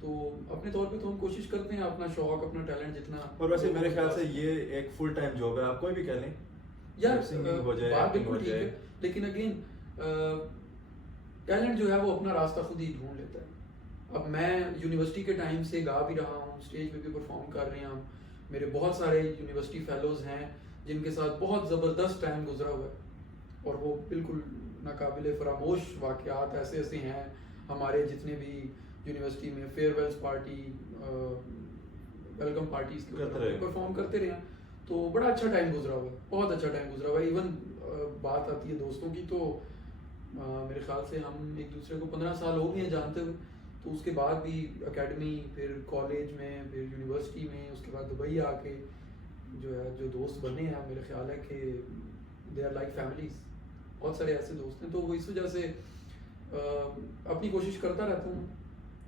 تو اپنے طور پہ تو ہم کوشش کرتے ہیں اپنا شوق اپنا ٹیلنٹ جتنا. اور ویسے میرے خیال سے یہ ایک فل ٹائم جاب ہے, آپ کوئی بھی کہہ لیں یار سنگنگ ہو جائے, بات ایکٹنگ ہو بالکل ٹھیک جائے. ہے, لیکن اگین ٹیلنٹ جو ہے وہ اپنا راستہ خود ہی ڈھونڈ لیتا ہے. اب میں یونیورسٹی کے ٹائم سے گا بھی رہا ہوں, اسٹیج پہ بھی پرفارم کر رہے ہیں ہم, میرے بہت سارے یونیورسٹی فیلوز ہیں جن کے ساتھ بہت زبردست ٹائم گزرا ہوا ہے, اور وہ بالکل ناقابل فراموش واقعات ایسے ایسے ہیں ہمارے جتنے بھی یونیورسٹی میں farewell party welcome parties کے پرفارم کرتے رہے ہیں. تو بڑا اچھا ٹائم گزرا ہوا ہے, بہت اچھا ٹائم گزرا ہوا ہے. ایون بات آتی ہے دوستوں کی تو میرے خیال سے ہم ایک دوسرے کو 15 سال ہو گئے ہیں جانتے ہوئے, تو اس کے بعد بھی اکیڈمی, پھر کالج میں, پھر یونیورسٹی میں, اس کے بعد دبئی آ کے جو ہے جو دوست بنے ہیں میرے خیال ہے کہ دے آر لائک فیملیز. بہت سارے ایسے دوست ہیں, تو وہ اس وجہ سے اپنی کوشش کرتا رہتا ہوں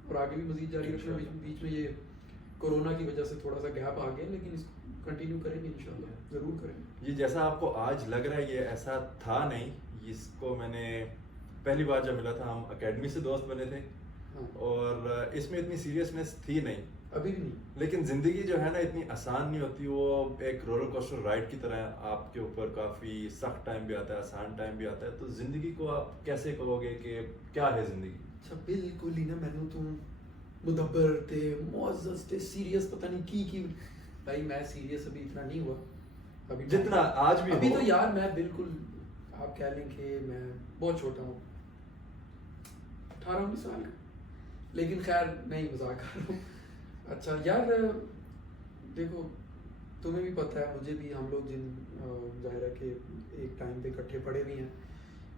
اور آگے بھی مزید جاری رکھنا. بیچ میں یہ کورونا کی وجہ سے تھوڑا سا گیپ آ گیا, لیکن اس کو کنٹینیو کریں گے انشاءاللہ, ضرور کریں گے. یہ جیسا آپ کو آج لگ رہا ہے یہ ایسا تھا نہیں. اس کو میں نے پہلی بار جب ملا تھا ہم اکیڈمی سے دوست بنے تھے, اور اس میں اتنی سیریسنیس تھی نہیں, ابھی بھی نہیں. لیکن زندگی جو ہے نا اتنی آسان نہیں ہوتی, وہ ایک رولر کوسٹر رائڈ کی طرح ہے. آپ کے اوپر کافی سخت ٹائم بھی آتا ہے, آسان ٹائم بھی آتا ہے. تو زندگی کو آپ کیسے کہو گے کہ کیا ہے زندگی؟ اچھا بالکل ہی نا, مینوں تو مدبر تے معزز تے سیریس پتہ نہیں کی بھائی, میں سیریس ابھی اتنا نہیں ہوا ابھی, جتنا آج بھی ابھی تو یار میں بالکل آپ کہہ لیں کہ میں بہت چھوٹا ہوں, 18-19 سال کا, لیکن خیر نہیں مذاق کر رہا ہوں. اچھا یار دیکھو تمہیں بھی پتہ ہے, مجھے بھی, ہم لوگ جن ظاہر ہے کہ ایک ٹائم پہ اکٹھے پڑے بھی ہیں,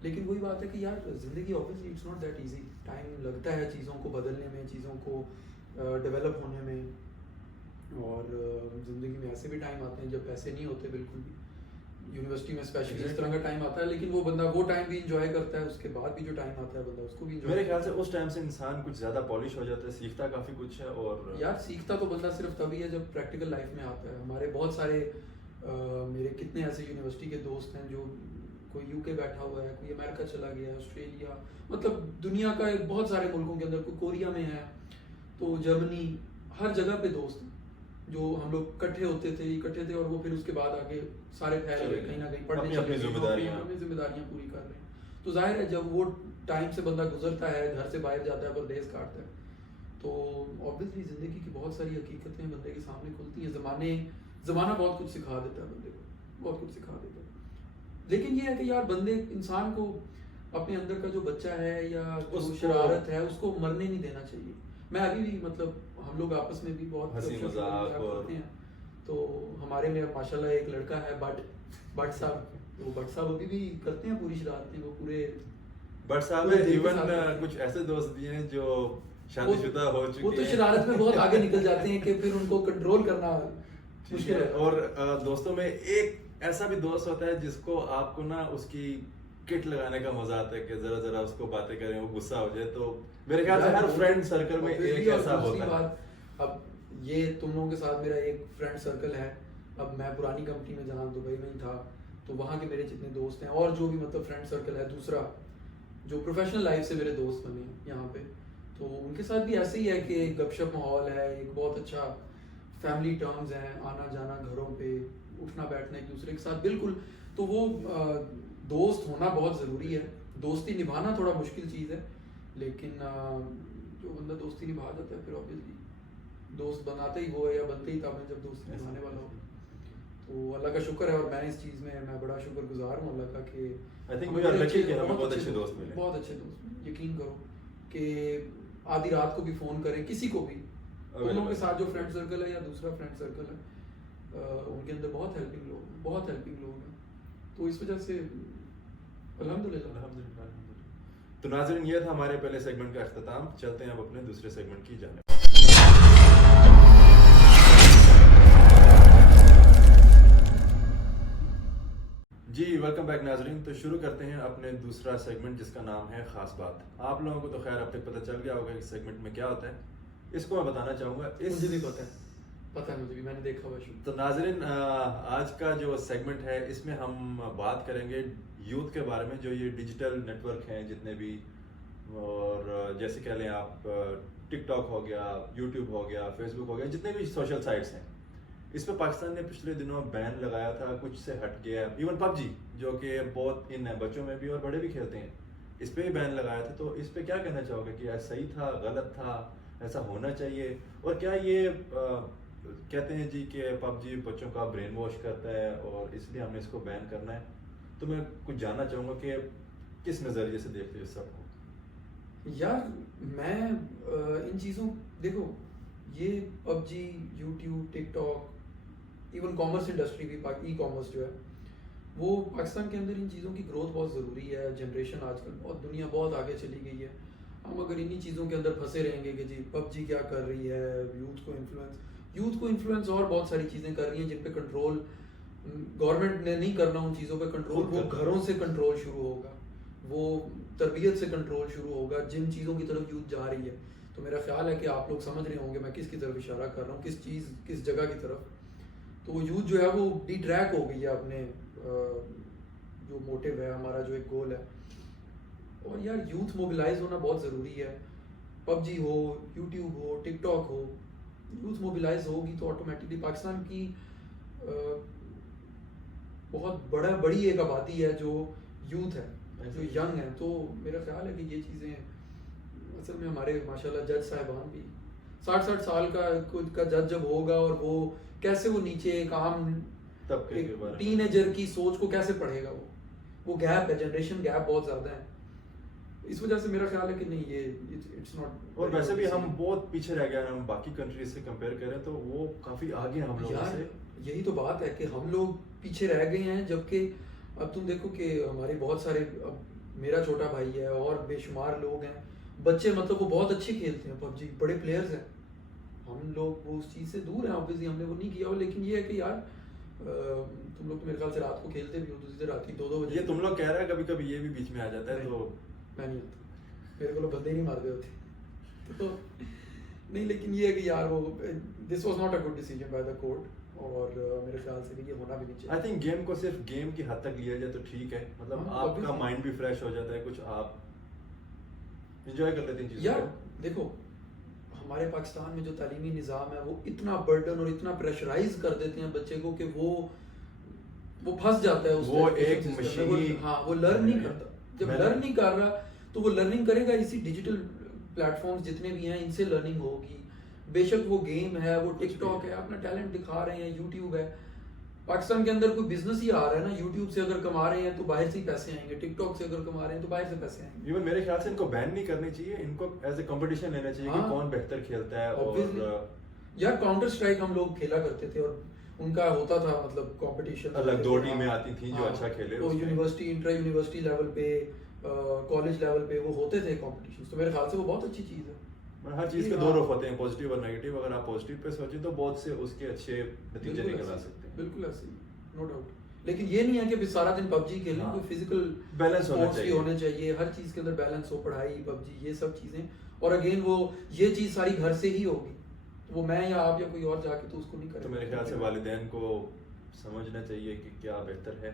لیکن وہی بات ہے کہ یار زندگی obviously it's not that easy. Time لگتا ہے چیزوں کو بدلنے میں, چیزوں کو ڈیولپ ہونے میں, اور زندگی میں ایسے بھی ٹائم آتے ہیں جب پیسے نہیں ہوتے بالکل بھی. یونیورسٹی میں اسپیشلی اس طرح کا ٹائم آتا ہے, لیکن وہ بندہ وہ ٹائم بھی انجوائے کرتا ہے, اس کے بعد بھی جو ٹائم آتا ہے بندہ اس کو بھی انجوائے. میرے خیال سے اس ٹائم سے انسان کچھ زیادہ پالش ہو جاتا ہے, سیکھتا کافی کچھ ہے. اور یار سیکھتا تو بندہ صرف تبھی ہے جب پریکٹیکل لائف میں آتا ہے. ہمارے بہت سارے میرے کتنے ایسے یونیورسٹی کے دوست ہیں جو کوئی یو کے بیٹھا ہوا ہے, کوئی امریکہ چلا گیا, آسٹریلیا, مطلب دنیا کا بہت سارے ملکوں کے اندر, کوئی کوریا میں ہے, تو جرمنی, ہر جگہ پہ دوست ہیں جو ہم لوگ اکٹھے ہوتے تھے, اکٹھے تھے, اور وہ پھر اس کے بعد آگے سارے پھیل گئے کہیں نہ کہیں پڑھنے اپنی ذمہ داریاں پوری کر رہے ہیں. تو ظاہر ہے جب وہ ٹائم سے بندہ گزرتا ہے, گھر سے باہر جاتا ہے, پردیس کاٹتا ہے, تو obviously زندگی کی بہت ساری حقیقتیں بندے کے سامنے کھلتی ہیں. زمانہ بہت کچھ سکھا دیتا ہے بندے کو, بہت کچھ سکھا دیتا ہے. لیکن یہ ہے کہ یار بندے, انسان کو اپنے اندر کا جو بچہ ہے یا جو شرارت ہے اس کو مرنے نہیں دینا چاہیے. میں ابھی بھی مطلب ہم لوگ آپس میں بھی بہت ہنسی مذاق کرتے ہیں. تو ہمارے میں ماشاءاللہ ایک لڑکا ہے بٹ صاحب, وہ بٹ صاحب ابھی بھی کرتے ہیں پوری شرارتیں. وہ پورے بٹ صاحب میں ایون کچھ ایسے دوست بھی ہیں جو شادی شدہ ہو چکے ہیں, وہ تو شرارت میں بہت آگے نکل جاتے ہیں کہ پھر ان کو کنٹرول کرنا مشکل ہے. اور دوستوں میں ایک ایسا بھی دوست ہوتا ہے جس کو آپ کو نا اس کی کٹ لگانے کا مزہ آتا ہے کہ ذرا ذرا اس کو باتیں کریں, وہ غصہ ہو جائے. تو میرے خیال سے ہر فرینڈ سرکل میں ایک ایسا ہوتا ہے. اب یہ تم لوگوں کے ساتھ میرا ایک فرینڈ سرکل ہے. اب میں پرانی کمپنی میں جہاں دبئی میں ہی تھا, تو وہاں کے میرے جتنے دوست ہیں, اور جو بھی مطلب فرینڈ سرکل ہے دوسرا جو پروفیشنل لائف سے میرے دوست بنے ہیں یہاں پہ, تو ان کے ساتھ بھی ایسے ہی ہے کہ ایک گپ شپ ماحول ہے, ایک بہت اچھا فیملی ٹرمز ہیں, آنا جانا گھروں پہ, اٹھنا بیٹھنا ایک دوسرے کے ساتھ بالکل. تو وہ دوست ہونا بہت ضروری ہے. دوستی نبھانا تھوڑا مشکل چیز ہے, لیکن جو بندہ دوستی نبھا جاتا ہے پھر obviously دوست بناتے ہی وہ ہے, یا بنتے ہی تب ہے جب دوستی نبھانے والا ہو. تو اللہ کا شکر ہے, اور میں اس چیز میں بڑا شکر گزار ہوں اللہ کا کہ بہت اچھے دوست ملے. یقین کرو کہ آدھی رات کو بھی فون کریں کسی کو بھی, ان لوگوں کے ساتھ جو فرینڈ سرکل ہے یا دوسرا فرینڈ سرکل ہے, ان کے اندر بہت ہیلپنگ لوگ ہیں. تو اس وجہ سے الحمدللہ. تو ناظرین یہ تھا ہمارے پہلے سیگمنٹ کا اختتام. چلتے ہیں اب اپنے دوسرے سیگمنٹ کی جانب. جی ویلکم بیک ناظرین. تو شروع کرتے ہیں اپنے دوسرا سیگمنٹ جس کا نام ہے خاص بات. آپ لوگوں کو تو خیر اب تک پتہ چل گیا ہوگا کہ سیگمنٹ میں کیا ہوتا ہے. اس کو میں بتانا چاہوں گا. مجھے بھی پتہ ہے مجھے بھی, میں نے دیکھا ہوا شو. تو ناظرین آج کا جو سیگمنٹ ہے اس میں ہم بات کریں گے یوتھ کے بارے میں, جو یہ ڈیجیٹل نیٹ ورک ہیں جتنے بھی اور جیسے کہہ لیں آپ ٹک ٹاک ہو گیا, یوٹیوب ہو گیا, فیس بک ہو گیا, جتنے بھی سوشل سائٹس ہیں, اس پہ پاکستان نے پچھلے دنوں بین لگایا تھا, کچھ سے ہٹ گیا. ایون پب جی جو کہ بہت ان ہے, بچوں میں بھی اور بڑے بھی کھیلتے ہیں, اس پہ بھی بین لگایا تھا. تو اس پہ کیا کہنا چاہو گے کہ صحیح تھا, غلط تھا, ایسا ہونا چاہیے, اور کیا یہ کہتے ہیں جی کہ پب جی بچوں کا برین واش کرتا ہے اور اس لیے ہمیں اس کو بین کرنا ہے؟ تو میں کچھ جاننا چاہوں گا کہ کس نظریے سے دیکھتے ہو اس سب کو؟ یار میں ان چیزوں, دیکھو یہ پب جی, یوٹیوب, ٹک ٹاک, ایون کامرس انڈسٹری بھی, ای کامرس جو ہے وہ پاکستان کے اندر ان چیزوں کی گروتھ بہت ضروری ہے. جنریشن آج کل بہت, دنیا بہت آگے چلی گئی ہے. ہم اگر انہی چیزوں کے اندر پھنسے رہیں گے کہ جی پب جی کیا کر رہی ہے, یوتھ کو انفلوئنس اور بہت ساری چیزیں کر رہی ہیں جن پہ کنٹرول گورنمنٹ نے نہیں کرنا. ان چیزوں پہ کنٹرول وہ گھروں سے کنٹرول شروع ہوگا, وہ تربیت سے کنٹرول شروع ہوگا, جن چیزوں کی طرف یوتھ جا رہی ہے. تو میرا خیال ہے کہ آپ لوگ سمجھ رہے ہوں گے میں کس کی طرف اشارہ کر رہا ہوں, کس جگہ کی طرف. تو وہ یوتھ جو ہے وہ ڈی ٹریک ہو گئی ہے اپنے جو موٹیو ہے ہمارا, جو ایک گول ہے. اور یار یوتھ موبیلائز ہونا بہت ضروری ہے. پب جی ہو, یوٹیوب ہو, ٹک ٹاک ہو, یوتھ موبیلائز ہوگی تو آٹومیٹکلی پاکستان کی بہت بڑی ایک آبادی ہے جو یوتھ ہے, جو ینگ ہے. تو میرا خیال ہے کہ یہ چیزیں اصل میں ہمارے ماشاءاللہ جج صاحبان بھی 60 سال کا جج جب ہوگا اور وہ کیسے وہ نیچے ایک عام ٹین ایجر کی سوچ کو کیسے پڑھے گا, وہ گیپ ہے, جنریشن گیپ بہت زیادہ ہے. اس وجہ سے میرا خیال ہے کہ نہیں یہ اٹس ناٹ. اور ویسے بھی ہم بہت پیچھے رہ گئے ہیں, ہم باقی کنٹریز سے کمپیئر کریں تو وہ کافی آگے ہیں ہم لوگوں سے. یہی تو بات ہے کہ ہم لوگ پیچھے رہ گئے ہیں, جبکہ اب تم دیکھو کہ ہمارے بہت سارے, اب میرا چھوٹا بھائی ہے اور بے شمار لوگ ہیں, بچے مطلب وہ بہت اچھے کھیلتے ہیں پب جی, بڑے پلیئرز ہیں. ہم لوگ وہ اس چیز سے دور ہیں, آبویسلی ہم نے وہ نہیں کیا ہو. لیکن یہ ہے کہ یار تم لوگ تو میرے خیال سے رات کو کھیلتے بھی ہو, دوسری رات کی 2 بجے. یہ تم لوگ کہہ رہے ہیں, کبھی کبھی یہ بھی بیچ میں آ جاتا ہے. تو میں نہیں ہوتا, میرے کو بندے نہیں مارتے ہوتے تو نہیں. لیکن یہ ہے کہ یار وہ this was not a good decision by the court, اور میرے خیال سے بھی یہ ہونا بھی نہیں چاہیے. آئی تھنک گیم کو صرف گیم کی حد تک لیا جائے تو ٹھیک ہے, مطلب آپ کا مائنڈ بھی فریش ہو جاتا ہے, کچھ آپ انجوائے کر لیتے ہیں چیزیں. یار دیکھو ہمارے پاکستان میں جو تعلیمی نظام ہے وہ اتنا برڈن اور اتنا پریشرائز کر دیتے ہیں بچے کو کہ وہ پھنس جاتا ہے اس, وہ ایک مشینی, ہاں وہ لرن نہیں کرتا. جب لرن نہیں کر رہا تو وہ لرننگ کرے گا اسی ڈیجیٹل پلیٹ فارمز جتنے بھی ہیں ان سے لرننگ ہوگی. بے شک وہ گیم ہے, وہ ٹک ٹاک ہے, اپنا ٹیلنٹ دکھا رہے ہیں, یوٹیوب ہے. پاکستان کے اندر کوئی بزنس ہی آ رہا ہے نا, یوٹیوب سے اگر کما رہے ہیں تو باہر سے ہی پیسے آئیں گے, ٹک ٹاک سے اگر کما رہے ہیں تو باہر سے پیسے آئیں گے. ایون میرے خیال سے ان کو بین نہیں کرنی چاہیے, ان کو ایز اے کمپٹیشن لینا چاہیے کہ کون بہتر کھیلتا ہے. اور یار کاؤنٹر اسٹرائک ہم لوگ کھیلا کرتے تھے اور ان کا ہوتا تھا مطلب کمپٹیشن, الگ 2 ٹیمیں آتی تھیں جو اچھا کھیلے, وہ یونیورسٹی انٹر یونیورسٹی لیول پہ, کالج لیول پہ وہ ہوتے تھے کمپٹیشن. تو میرے خیال سے وہ بہت اچھی چیز ہے. ہر چیز کے 2 رخ ہوتے ہیں, پازیٹیو اور نیگیٹو. اگر آپ پازیٹیو پہ سوچیں تو بہت سے اس کے اچھے نتیجے نکل آ سکتے ہیں. بالکل ایسے ہی, نو ڈاؤٹ. لیکن یہ نہیں ہے کہ سارا دن پب جی کھیلیں, کوئی فزیکل بیلنس ہونا چاہیے, ہر چیز کے اندر بیلنس ہو, پڑھائی, پب جی, یہ سب چیزیں. اور اگین وہ یہ چیز ساری گھر سے ہی ہوگی, وہ میں یا آپ یا کوئی اور جا کے تو اس کو نہیں کرے. تو میرے خیال سے والدین کو سمجھنا چاہیے کہ کیا بہتر ہے,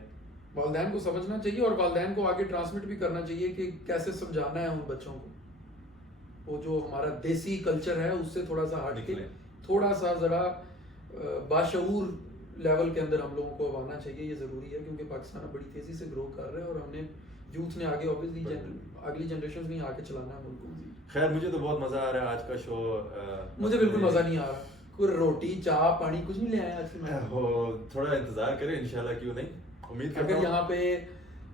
والدین کو سمجھنا چاہیے اور والدین کو آگے ٹرانسمٹ بھی کرنا چاہیے کہ کیسے سمجھانا ہے ان بچوں کو. وہ جو ہمارا دیسی کلچر ہے اس سے تھوڑا سا ہٹ کے تھوڑا سا ذرا باشعور لیول کے اندر ہم لوگوں کو آنا چاہیے. یہ ضروری ہے کیونکہ پاکستان بڑی تیزی سے گرو کر رہا ہے اور ہم نے یوتھ نے آگے اوبیسلی اگلی جنریشن میں آ کے چلانا ہے ملک کو. خیر مجھے تو بہت مزہ آ رہا ہے آج کا شو. مجھے بالکل مزہ نہیں آ رہا, کوئی روٹی چائے پانی کچھ نہیں لے آیا آج کے. تھوڑا انتظار کریں انشاءاللہ, کیوں نہیں. امید کرتا اگر یہاں پہ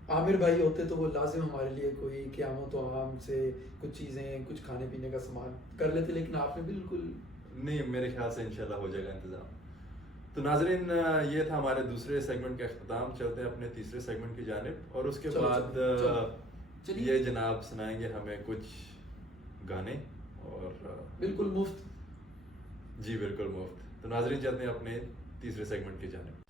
عامر بھائی ہوتے تو وہ لازم ہمارے لیے کوئی قیامت و عام سے کچھ چیزیں, کچھ کھانے پینے کا سامان کر لیتے, لیکن آپ نے بالکل نہیں. میرے خیال سے انشاءاللہ ہو جائے گا انتظام. تو ناظرین یہ تھا ہمارے دوسرے سیگمنٹ کا اختتام. چلتے ہیں اپنے تیسرے سیگمنٹ کی جانب, اور اس کے بعد یہ جناب سنائیں گے ہمیں کچھ گانے, اور بالکل مفت. جی بالکل مفت. تو ناظرین چلتے ہیں اپنے تیسرے سیگمنٹ کی جانب.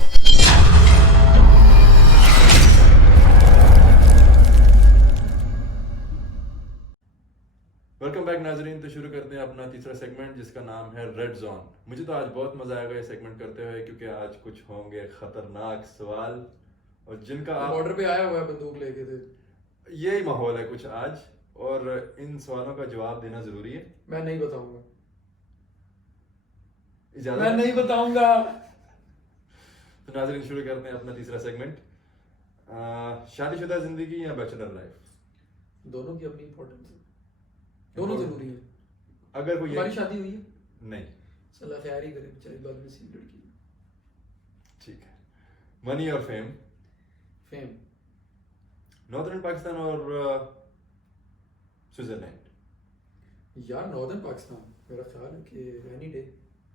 ویلکم بیک ناظرین. تو شروع کرتے ہیں اپنا تیسرا سیگمنٹ جس کا نام ہے ریڈ زون. مجھے تو آج بہت مزہ آئے گا یہ سیگمنٹ کرتے ہوئے, کیونکہ آج کچھ ہوں گے خطرناک سوال, اور جن کا بارڈر پہ آیا ہوا ہے بندوق لے کے. یہی ماحول ہے کچھ آج, اور ان سوالوں کا جواب دینا ضروری ہے. میں نہیں بتاؤں گا. اجازت میں نہیں بتاؤں گا. تو ناظرین شروع کرتے ہیں اپنا تیسرا سیگمنٹ. شادی شدہ زندگی یا بیچلر لائف؟ دونوں کی اپنی امپورٹنس ہے, دونوں ضروری ہیں. اگر کوئی ہماری شادی ہوئی ہے؟ نہیں. صلاح خیر ہی کرے بیچاری بد نصیب لڑکی. ٹھیک ہے. منی اور فیم؟ فیم. ناردرن پاکستان اور سوئٹزرلینڈ؟ یار ناردرن پاکستان میرا خیال ہے کہ رینی ڈے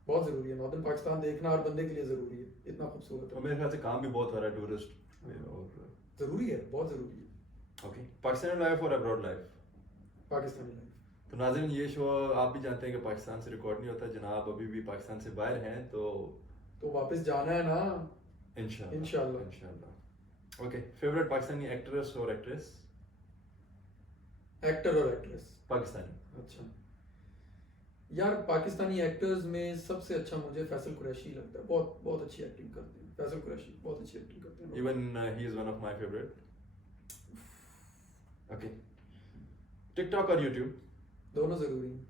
بہت ضروری ہے. ناردرن پاکستان دیکھنا ہر بندے کے لیے ضروری ہے, اتنا خوبصورت اور ہے. میرے خیال سے کام بھی بہت ہو رہا ہے ٹورسٹ اور ضروری ہے, بہت ضروری ہے. اوکے. پاکستانی لائف اور ابراڈ لائف؟ پاکستانی لائف. تو ناظرین یہ شو آپ بھی جانتے ہیں کہ پاکستان سے ریکارڈ نہیں ہوتا. جناب ابھی بھی پاکستان سے باہر ہیں تو واپس جانا ہے نا انشاءاللہ. انشاءاللہ. اوکے. فیوریٹ پاکستانی ایکٹریس اور ایکٹریس؟ ایکٹر اور ایکٹریس پاکستانی. اچھا یار پاکستانی ایکٹرز میں سب سے اچھا مجھے فیصل قریشی لگتا ہے. بہت بہت اچھی ایکٹنگ کرتے ہیں فیصل قریشی, بہت اچھی ایکٹنگ کرتے ہیں. Even he is one of my favourite. Okay. TikTok اور یوٹیوب؟ دونوں ضروری ہیں.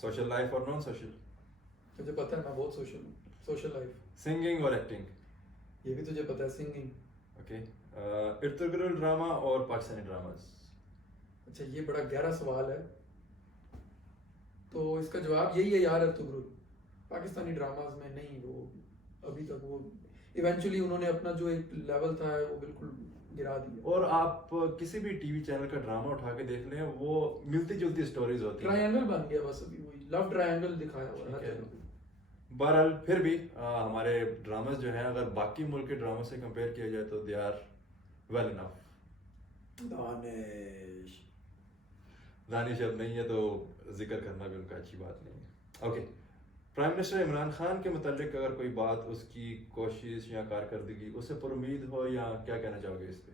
سوشل لائف اور نان سوشل؟ تجھے پتہ ہے میں بہت سوشل ہوں. Social life. سنگنگ اور ایکٹنگ؟ یہ بھی تجھے پتہ ہے, سنگنگ. اوکے. ارطغرل ڈرامہ اور پاکستانی ڈراماز؟ اچھا یہ بڑا گہرا سوال ہے, تو اس کا جواب یہی ہے یار ارطغرل. پاکستانی ڈراماز میں نہیں, وہ ابھی تک وہ ایونچولی انہوں نے اپنا جو ایک لیول تھا وہ بالکل گرا دیا. اور آپ کسی بھی ٹی وی چینل کا ڈرامہ اٹھا کے دیکھ لیں, وہ ملتی جلتی سٹوریز ہوتی ہیں. ٹرائنگل بن گیا بس ابھی, وہی لو ٹرائنگل دکھایا ہوا ہے. بہرحال پھر بھی ہمارے ڈراماز جو ہیں اگر باقی ملک کے ڈراموں سے کمپیئر کیا جائے تو دے آر ویل انف. دانش اب نہیں ہے تو ذکر کرنا بھی ان کا اچھی بات نہیں ہے. Okay. Prime minister Imran Khan کے متعلق اگر کوئی بات, اس کی کوشش یا کارکردگی اس سے پر امید ہو, یا کیا کہنا چاہو گے اس پہ؟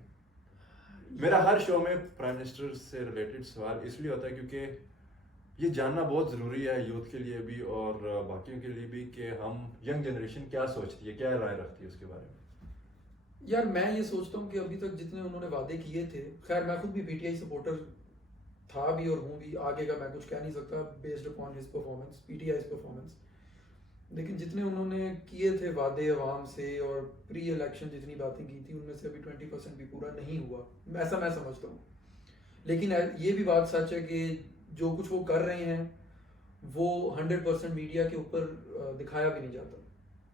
میرا ہر شو میں پرائم منسٹر سے ریلیٹڈ سوال اس لیے ہوتا ہے کیونکہ یہ جاننا بہت ضروری ہے یوتھ کے لیے بھی اور باقیوں کے لیے بھی کہ ہم ینگ جنریشن کیا سوچتی ہے, کیا رائے رکھتی ہے اس کے بارے میں. یار میں یہ سوچتا ہوں کہ ابھی تک جتنے انہوں نے وعدے کیے تھے, خیر میں خود بھی پی ٹی آئی سپورٹر تھا بھی اور ہوں بھی, آگے کا میں کچھ کہہ نہیں سکتا based upon his performance, P T I's performance, لیکن جتنے انہوں نے کیے تھے وعدے عوام سے اور پری الیکشن جتنی باتیں کی تھی ان میں سے ابھی 20% بھی پورا نہیں ہوا, ایسا میں سمجھتا ہوں. لیکن یہ بھی بات سچ ہے کہ جو کچھ وہ کر رہے ہیں وہ 100% میڈیا کے اوپر دکھایا بھی نہیں جاتا.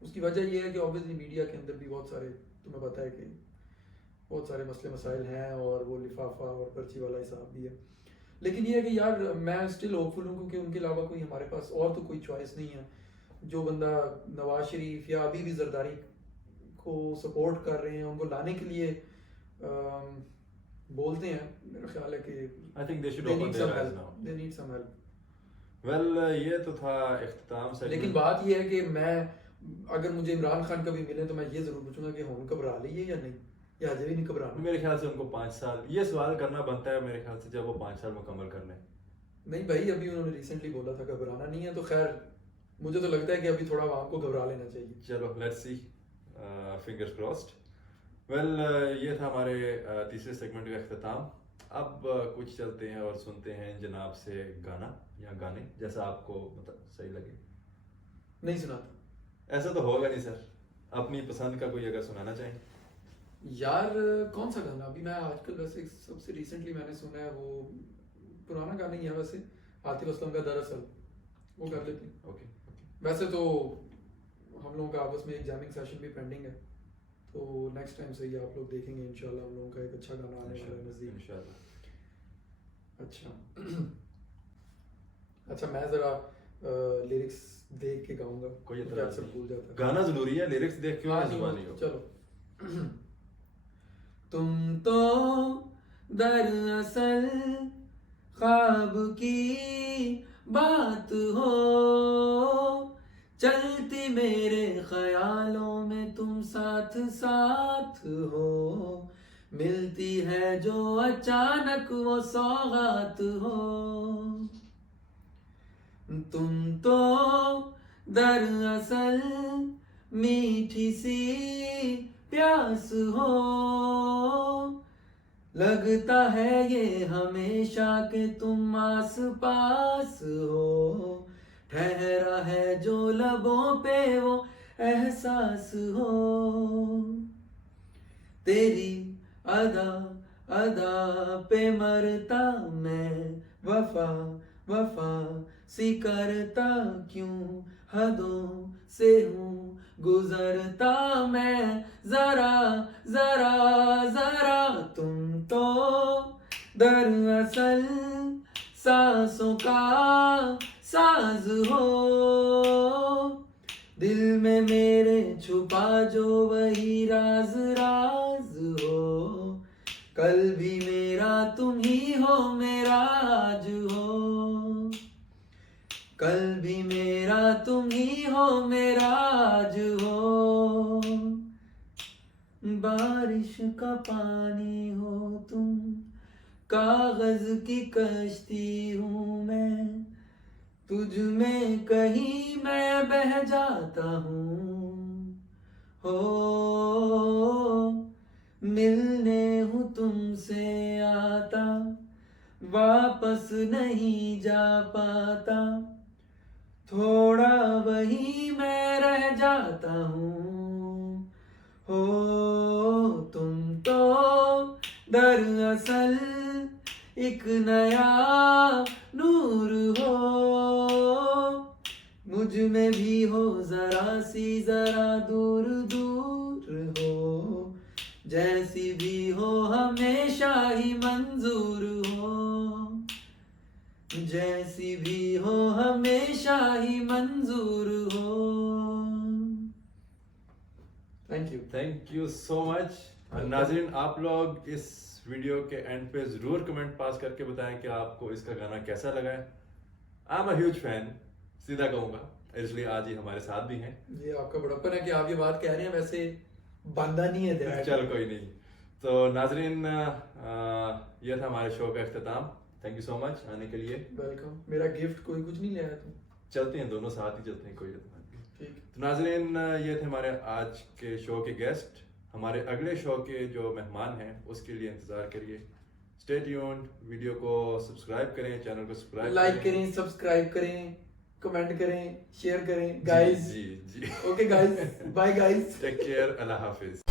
اس کی وجہ یہ ہے کہ اوبویسلی میڈیا کے اندر بھی بہت سارے, تمہیں پتہ ہے کہ بہت سارے مسئلے مسائل ہیں اور وہ لفافہ اور پرچی والا حساب بھی ہے. لیکن یہ ہے کہ یار میں اسٹل ہوپ فل ہوں کیونکہ ان کے علاوہ کوئی ہمارے پاس اور تو کوئی چوائس نہیں ہے. جو بندہ نواز شریف یا ابھی بھی زرداری کو سپورٹ کر رہے ہیں ان کو لانے کے لیے بولتے ہیں, میرا خیال ہے کہ I think they should open their eyes now. they need some help. Well, یہ تو تھا اختتام سے. لیکن بات یہ ہے کہ میں اگر مجھے عمران خان کبھی ملے تو میں یہ ضرور پوچھوں گا کہ ہم گھبرا لیے یا نہیں, یا اجے بھی نہیں گھبرانا. میرے خیال سے ان کو 5 سال یہ سوال کرنا بنتا ہے میرے خیال سے جب وہ 5 سال مکمل کر لیں. نہیں بھائی, ابھی انہوں نے ریسنٹلی بولا تھا گھبرانا نہیں ہے, تو خیر مجھے تو لگتا ہے کہ ابھی تھوڑا عوام کو گھبرا لینا چاہیے. چلو let's see, fingers crossed. Well یہ تھا ہمارے تیسرے سیگمنٹ کا اختتام. اب کچھ چلتے ہیں اور سنتے ہیں جناب سے گانا یا گانے, جیسا آپ کو صحیح لگے. نہیں سناتا. ایسا تو ہوگا نہیں سر, اپنی پسند کا کوئی اگر سنانا چاہیں. یار کون سا گانا ابھی میں آج کل ویسے سب سے ریسنٹلی میں نے سنا ہے, وہ پرانا گانا ہی ہے ویسے, عاطف اسلم کا دراصل, وہ کر لیتے ہیں. اوکے. ویسے تو ہم لوگوں کا آپس میں ایک جیمنگ سیشن بھی پینڈنگ ہے, تو نیکسٹ ٹائم سے ہی آپ لوگ دیکھیں گے انشاءاللہ ہم لوگوں کا ایک اچھا گانا آنے والا ہے نزدیک انشاءاللہ. اچھا میں ذرا لیرکس دیکھ کے گاؤں گا, کوئی اعتراض اکثر بھول جاتا ہے. گانا ضروری ہے, لیرکس دیکھ کے زبانی ہو. چلو. تم تو دراصل خواب کی بات ہو, چلتی میرے خیالوں میں تم ساتھ ساتھ ہو, ملتی ہے جو اچانک وہ سوغات ہو. تم تو دراصل میٹھی سی پیاس ہو, لگتا ہے یہ ہمیشہ کہ تم آس پاس ہو، ٹھہرا ہے جو لبوں پہ وہ احساس ہو، تیری ادا ادا پہ مرتا میں، وفا وفا سی کرتا کیوں، حدوں سے ہوں گزرتا میں، ذرا ذرا ذرا تم تو دراصل سانسوں کا ساز ہو، دل میں میرے چھپا جو وہی راز راز ہو، کل بھی میرا تم ہی ہو میرا آج ہو، کل بھی میرا تم ہی ہو میرا آج ہو، بارش کا پانی ہو تم، کاغذ کی کشتی ہوں میں، تجھ میں کہیں میں بہہ جاتا ہوں، ہو ملنے ہوں تم سے آتا، واپس نہیں جا پاتا، تھوڑا وہی میں رہ جاتا ہوں، ہو تم تو دراصل ایک نیا نور ہو، مجھ میں بھی ہو ذرا سی ذرا دور دور ہو، جیسی بھی ہو ہمیشہ ہی منظور ہو، جیسی بھی ہو ہمیشہ ہی منظور ہو۔ Thank you. Thank you so much. ناظرین آپ لوگ اس ویڈیو کے اینڈ پہ ضرور کمنٹ پاس کر کے بتائیں کہ آپ کو اس کا گانا کیسا لگا ہے. I am a huge fan, سیدھا کہوں گا، اس لیے آج ہی ہمارے ساتھ بھی ہیں. یہ آپ کا بڑپن ہے کہ آپ یہ بات کہہ رہے ہیں، ویسے باندھا نہیں ہے دل. چل کوئی نہیں. تو ناظرین یہ تھا ہمارے شو کا اختتام. تھینک یو سو مچ آنے کے لیے. ویلکم. میرا گفٹ کوئی کچھ نہیں لے آیا تم؟ چلتے ہیں دونوں ساتھ ہی چلتے ہیں، کوئی اعتماد نہیں. ٹھیک. تو ناظرین یہ تھے ہمارے آج کے شو کے گیسٹ. ہمارے اگلے شو کے جو مہمان ہیں اس کے لیے انتظار کریے. Stay tuned. ویڈیو کو سبسکرائب کریں، چینل کو سبسکرائب لائک کریں، سبسکرائب کریں، کمنٹ کریں، شیئر کریں گائز. جی جی. Okay guys, bye guys. Take care. اللہ حافظ.